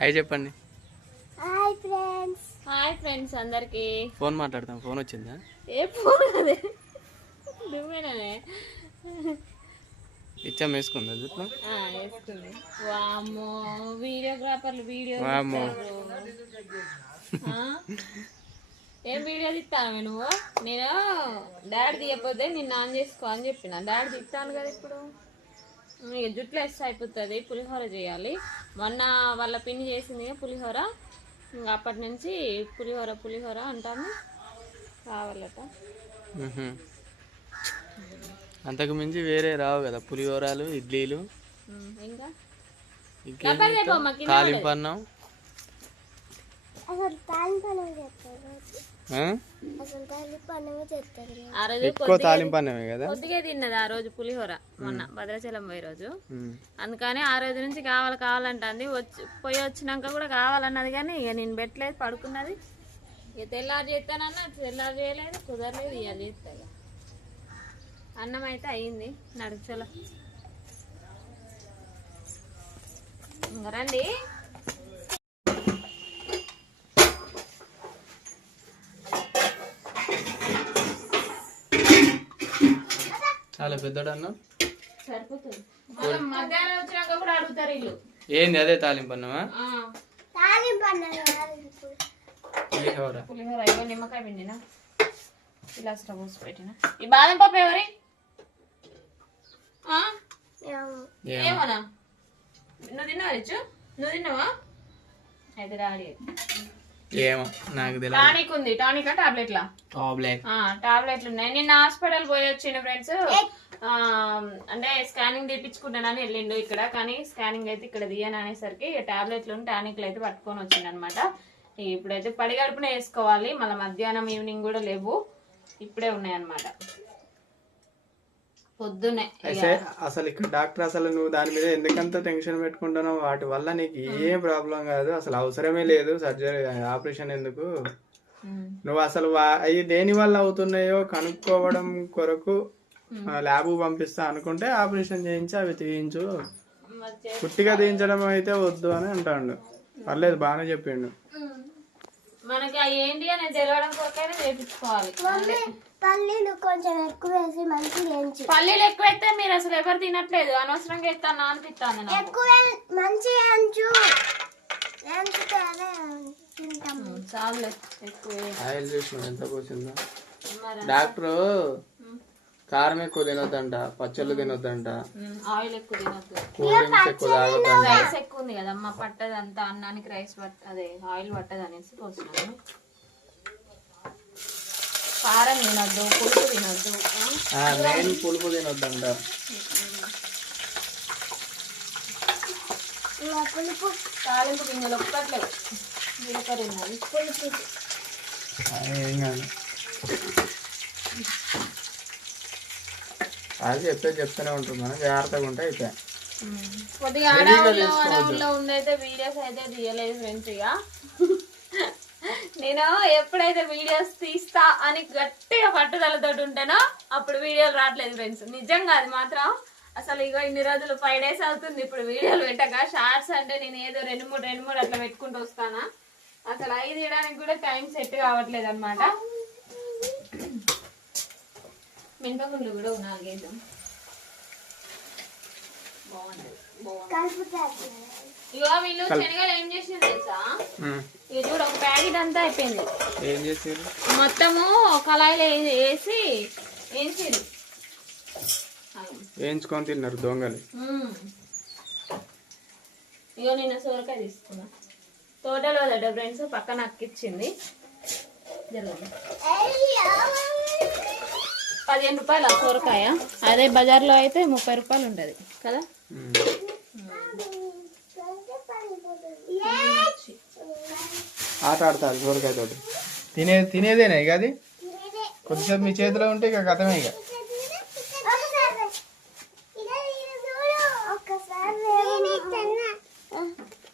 Hi చెప్పండి. Hi friends అందరికి. Phone మాట్లాడతాం. ఫోన్ వచ్చిందా? ఏ ఫోన్ అదే నువ్వేనానే ఇచ్చాం వేసుకుందా జుట్లో? వేసుకుంది. వామ్మో వీడియోగ్రాఫర్లు వీడియో ఏం వీడియో తీస్తాను నువ్వు? నేను డాడీ తీయకపోతే నిన్ను ఆన్ చేసుకో అని చెప్పిన. డాడీ తీస్తాను కదా ఇప్పుడు. ఇక జుట్లో వేస్తే అయిపోతుంది. పులిహోర చేయాలి. మొన్న వాళ్ళ పిన్ని చేసింది పులిహోర. ఇంకా అప్పటి నుంచి పులిహోర పులిహోర అంటాము. కావాలట. అంతకు మించి వేరే రావు కదా పులిహోరాలు, ఇడ్లీలు, ఇంకా తాలింపన్నం. ఎక్కువ తాలింపన్నమే కదా. కొద్దిగా తిన్నది ఆ రోజు పులిహోర మొన్న భద్రాచలం పోయే రోజు. అందుకని ఆ రోజు నుంచి కావాలంటుంది. పోయి వచ్చినాక కూడా కావాలన్నది కానీ ఇక నేను పెట్టలేదు, పడుకున్నది. ఇక తెల్లారు చేస్తానన్నా తెల్లారు చేయలేదు, కుదరలేదు. ఇక చేస్తా. అన్నం అయితే అయ్యింది. నడుచల ఇంకా రండి. చాలా పెద్దడు అన్నం సరిపోతుంది. మధ్యాహ్నం వచ్చినాక కూడా అడుగుతారు వీళ్ళు. ఏంది అదే తాలింపన్నమా? పులిహోర ఇవ్వ నిమ్మకాయ పిండినా ఇలా స్టవ్ పోసి పెట్టిన. ఈ బాదం పప్పు ఎవరి? ఏమన్నా నువ్వు తిన్నావా రిచ్చు? నువ్వు తిన్నావా? అయితే డాడీ ఏమో నాకు తెలియదు. టానిక్ ఉంది. టానిక్ టాబ్లెట్లా? టాబ్లెట్లు ఉన్నాయి. నిన్న హాస్పిటల్ పోయి వచ్చిన ఫ్రెండ్స్. అంటే స్కానింగ్ తీపించుకుంటానని వెళ్ళిండు ఇక్కడ. కానీ స్కానింగ్ అయితే ఇక్కడ తీయను అనేసరికి టాబ్లెట్లు టానిక్లు అయితే పట్టుకొని వచ్చిండు అనమాట. ఇప్పుడైతే పడిగడుపున వేసుకోవాలి. మళ్ళీ మధ్యాహ్నం ఈవినింగ్ కూడా లేవు, ఇప్పుడే ఉన్నాయన్నమాట. పొద్దున్నే అసలు ఇక్కడ డాక్టర్ అసలు నువ్వు దాని మీద ఎందుకంత టెన్షన్ పెట్టుకుంటున్నావు? వాటి వల్ల నీకు ఏం ప్రాబ్లం కాదు, అసలు అవసరమే లేదు సర్జరీ, ఆపరేషన్ ఎందుకు. నువ్వు అసలు అవి దేని వల్ల అవుతున్నాయో కనుక్కోవడం కొరకు ల్యాబ్ పంపిస్తా అనుకుంటే ఆపరేషన్ చేయించి అవి తీయించు. పుట్టిగా తీయించడం అయితే వద్దు అని అంటాడు. పర్లేదు, బాగానే చెప్పిండు. మనకి ఏంటి అనేది తెలవడం కొరకైనా చేయించుకోవాలి. పల్లీలు కొంచెం ఎక్కువ వేసి మంచిగా వేయించు. పల్లీలు ఎక్కువ వేస్తే మీరు అసలు ఎవరు తినట్లేదు. అనవసరంగా ఎత్తాను అనిపిస్తాను. ఎక్కువ మంచిగా వేయించు. చాలే ఎక్కువ. ఆయిల్ చూసిన ఎంత పోసిందో. డాక్టర్ కారం ఎక్కువ తినొద్దంట, పచ్చళ్ళు తినొద్దంట, ఆయిల్ ఎక్కువ తినొద్దు, కూల్ డ్రింక్స్ ఎక్కువ తాగొద్దంట. రైస్ ఎక్కువ ఉంది కదమ్మా, పట్టదంతా అన్నానికి. రైస్ అదే ఆయిల్ పట్టదు అనేసి పోస్తున్నాను. కారం తినొద్దు, పులుపు తినొద్దు. నేను పులుపు తినొద్దంట. పులుపు తాలింపు గింజలు ఒక్కట్లేవు. జీలకర్ర ఉన్నది. పులుపు ఏం కాదు. అది చెప్తూనే ఉంటుంది, మనం జాగ్రత్తగా ఉంటే అయిపోయా. కొద్దిగా అడవుల్లో ఉండైతే వీడియోస్ అయితే తీయలేదు ఫ్రెండ్స్. ఇక నేను ఎప్పుడైతే వీడియోస్ తీస్తా అని గట్టిగా పట్టుదలతో ఉంటానో అప్పుడు వీడియోలు రావట్లేదు ఫ్రెండ్స్. నిజంగా అది మాత్రం. అసలు ఇక ఇన్ని రోజులు 5 days అవుతుంది ఇప్పుడు వీడియోలు పెట్టక. షార్ట్స్ అంటే నేను ఏదో 2-3 అట్లా పెట్టుకుంటూ వస్తానా. అసలు 5 తీయడానికి కూడా టైం సెట్ కావట్లేదు అనమాట. మినపగుండ్లు కూడా 4 వేద్దాం, బాగుంటది. ఇగో వీళ్ళు శనగలు ఏం చేసింది తెలుసా? ఇది చూడు, ఒక ప్యాకెట్ అంతా అయిపోయింది. ఏం చేసారు? మొత్తము కళాయిలో వేసి వేసిరు, వేయించుకొని తిన్నారు దొంగలు. ఇగో నిన్న సోరకాయ తీసుకున్నా. తోటలో దడ్డ ఫ్రెండ్స్ పక్కన అక్కిచ్చింది. 15 రూపాయలు సోరకాయ. అదే బజార్లో అయితే 30 రూపాయలు ఉంటుంది కదా. ఆట ఆడతారు సోరకాయ తోటి. తినేదేనా ఇక అది? కొద్దిసేపు మీ చేతిలో ఉంటే ఇక కథమే. ఇక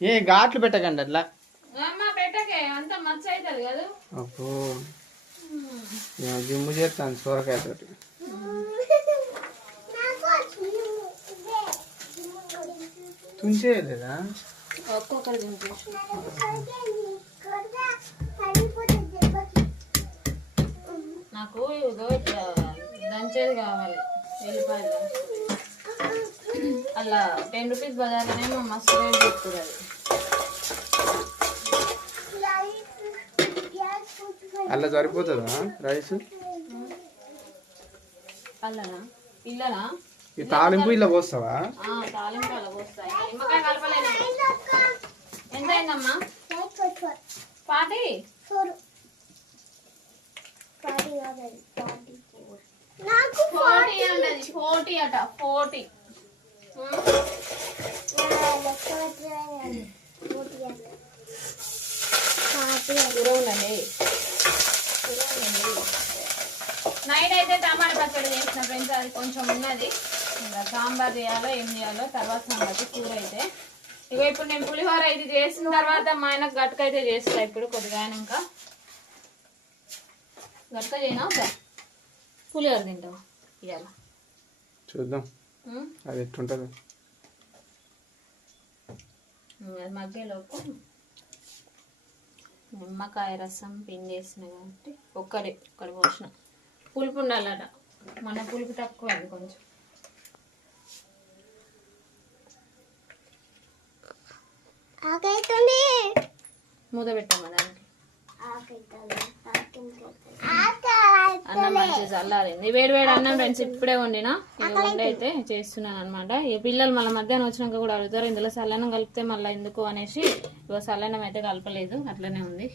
ఏ ఘాట్లు పెట్టకండి అట్లా. అబ్బో జిమ్ము చేస్తాను సోరకాయ తోటి. తుంచేయలేదా? ఒక్కొక్కరు తినిపించు. నాకు ఇదో ఇట్లా దంచేది కావాలి, వెళ్ళిపోయింది అలా 10 రూపీస్ బజార్లోనేమో మస్తు రేట్ చెప్తుంది అది. అలా సరిపోతుందా రైస్? అల్లనా పిల్లనా? ఈ తాలింపు ఇలా పోస్తావా? తాలింపు అలా పోస్తాయి. నిమ్మకాయ కలపలేదు. ఎంత అయిందమ్మా? 40 40 అట 40. నైట్ అయితే టమాటా పచ్చడి చేసిన ఫ్రెండ్స్, అది కొంచెం ఉన్నది. ఇంకా సాంబార్ చేయాలో ఏం చేయాలో తర్వాత సంగతి. కూర అయితే ఇక ఇప్పుడు నేను పులిహోర ఇది చేసిన తర్వాత మా ఆయనకు గట్టుక అయితే చేస్తా. ఇప్పుడు కొద్దిగా అయినాక గట్టుక చేయనా పులిహోర తింటావా ఇవాళ? చూద్దాం అది ఎట్టుంటుంది. అది మధ్యలోపు నిమ్మకాయ రసం పిండేసిన కాబట్టి ఒక్కడి పోసిన. పులుపు ఉండాలట, మన పులుపు తక్కువైంది కొంచెం. మూత పెట్టామా దానికి? అన్నం మంచిగా చల్లారింది. వేడి వేడి అన్నం ఫ్రెండ్స్ ఇప్పుడే వండినా. ఇక వండి అయితే చేస్తున్నాను అనమాట. ఈ పిల్లలు మళ్ళీ మధ్యాహ్నం వచ్చినాక కూడా అడుగుతారు ఇందులో చల్లన్నం కలిపితే మళ్ళీ ఎందుకు అనేసి ఇక చల్లన్నం అయితే కలపలేదు, అట్లనే ఉంది.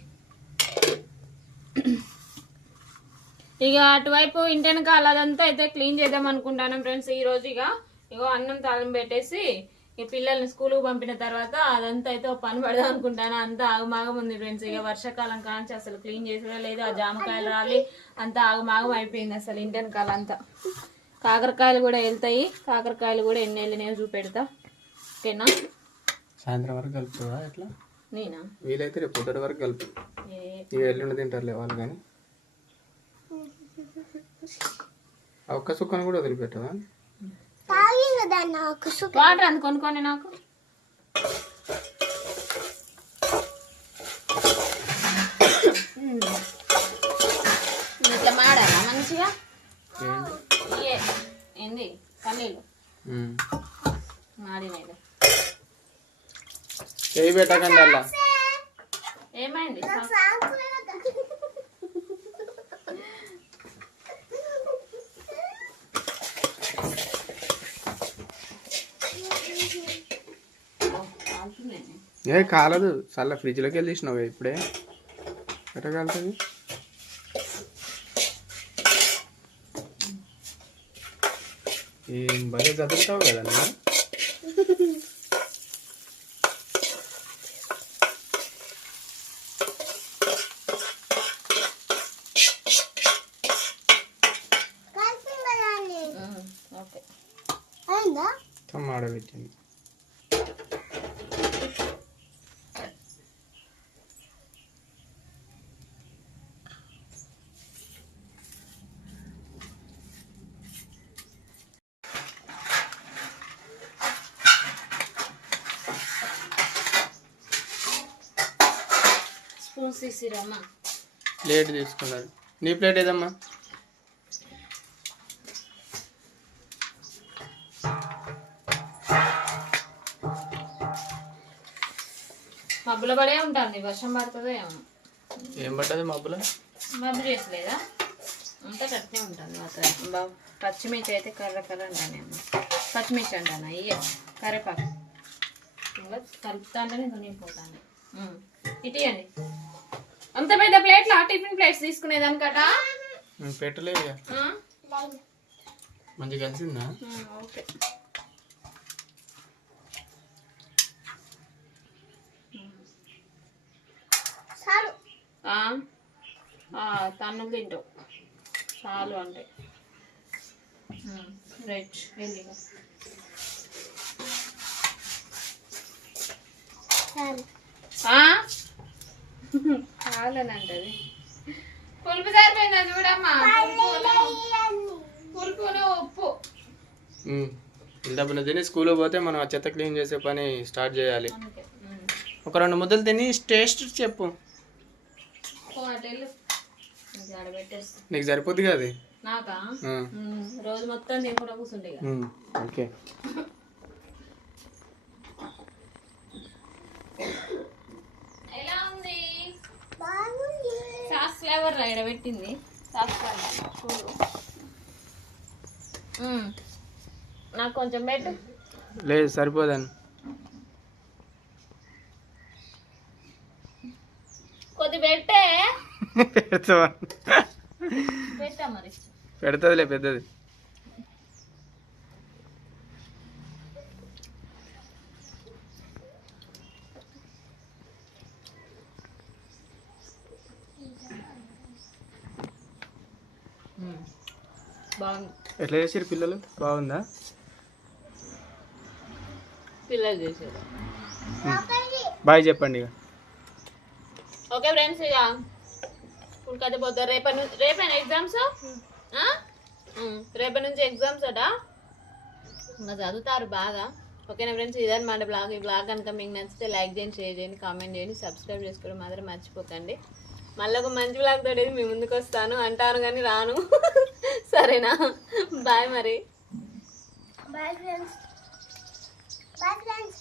ఇక అటువైపు ఇంటెనక అదంతా అయితే క్లీన్ చేద్దాం అనుకుంటాను ఫ్రెండ్స్ ఈ రోజు. ఇగో అన్నం తాళం పెట్టేసి ఈ పిల్లల్ని స్కూల్కి పంపిన తర్వాత అదంతా అయితే పని పడదాం అనుకుంటాను. అంతా ఆగమాగం ఉంది ఫ్రెండ్స్. ఇక వర్షాకాలం కాంచి అసలు క్లీన్ చేసే లేదు. ఆ జామకాయలు రాలి అంతా ఆగమాగం అయిపోయింది అసలు ఇంటెనకాల అంతా. కాకరకాయలు కూడా వెళ్తాయి. కాకరకాయలు కూడా ఎన్ని వెళ్ళినాయో చూపెడతా, ఓకేనా? సాయంత్రం వరకు కలుపుతావా ఎట్లా? నేనా? వీలైతే రేపు పొద్దుటి వరకు కలుపు. ఇక ఎల్లుండి తింటారులే వాళ్ళు. కానీ ఒక్క సుక్కను కూడా వదిలిపెట్టవా? వాటర్ అంత కొనుక్కోండి నాకు. ఇట్లా మాడాలా మంచిగా? ఏంది పల్లీలు మాడినాయి. చేయి పెట్టకండి అలా. ఏమైంది? ఏ కాలదు, చల్ల ఫ్రిడ్జ్లోకి వెళ్ళి తీసినావు ఇప్పుడే. ఎట్లా కాలుతుంది? ఏం భలే చదువుతావు కదా నువ్వు. ఆడబెట్టింది. స్పూన్స్ తీసిరమ్మా. ప్లేట్ తీసుకున్నారు. నీ ప్లేట్ ఏదమ్మా? మబ్బుల పడే ఉంటుంది, వర్షం పడుతుందో ఏమో. ఏం పడ్డది మబ్బుల? మబ్బు చేసలేదా? అంతా కట్నే ఉంటుంది మాత్రం. పచ్చిమిర్చి అయితే కర్ర కర్ర అంటానేమో. పచ్చిమిర్చి అంటాను అయ్యే కరేపాకు ఇంకా కలుపుతా అంటే నేను కొనిపోతాను. ఇటు అండి అంత పెద్ద ప్లేట్లు టిఫిన్ ప్లేట్స్ తీసుకునేదానికట పెట్టలేదు మంచిగా కలిసిందా? ఓకే. తన్నులు తింటావు చాలు అంటే రైట్ వెళ్ళి చాలని అంటది. పులుపు సరిపోయిందా చూడమ్మా? పులుపును ఉప్పు డబ్బున తిని స్కూల్లో పోతే మనం ఆ చెత్త క్లీన్ చేసే పని స్టార్ట్ చేయాలి. ఒక 2 ముద్దలు తిని టేస్ట్ చెప్పు. ఆడబెట్టేస్తా. నీకు సరిపోద్ది కదా అది? నాకా రోజు మొత్తం తినకుండా కూర్చుంటే ఇక. ఓకే. ఎలా ఉంది బాగుంది. సాస్ ఫ్లేవర్ పెట్టింది. సాస్ ఫ్లేవర్ చూడు. నాకు కొంచెం పెట్టు. లేదు సరిపోదని. కొద్ది పెట్టే. పెడతావా? పెట్టా మరి. పెడతదిలే పెద్దది. బాగుంది. ఎట్లా చేసారు పిల్లలు? బాగుందా? పిల్లలు చేసారు. బాయ్ చెప్పండి ఇక. ఓకే ఫ్రెండ్స్, ఇక స్కూల్కి అయితే పోతారు. రేపైనా ఎగ్జామ్స్? రేపటి నుంచి ఎగ్జామ్స్ అట. ఇంకా చదువుతారు బాగా. ఓకేనా ఫ్రెండ్స్, ఇదన్నమాట బ్లాగ్. ఈ బ్లాగ్ కనుక మీకు నచ్చితే లైక్ చేయండి, షేర్ చేయండి, కామెంట్ చేయండి, సబ్స్క్రైబ్ చేసుకోవడం మాత్రం మర్చిపోకండి. మళ్ళీ ఒక మంచి బ్లాగ్ తోటి మీ ముందుకు వస్తాను అంటాను కానీ రాను. సరేనా? బాయ్ మరి. Bye friends. Bye friends.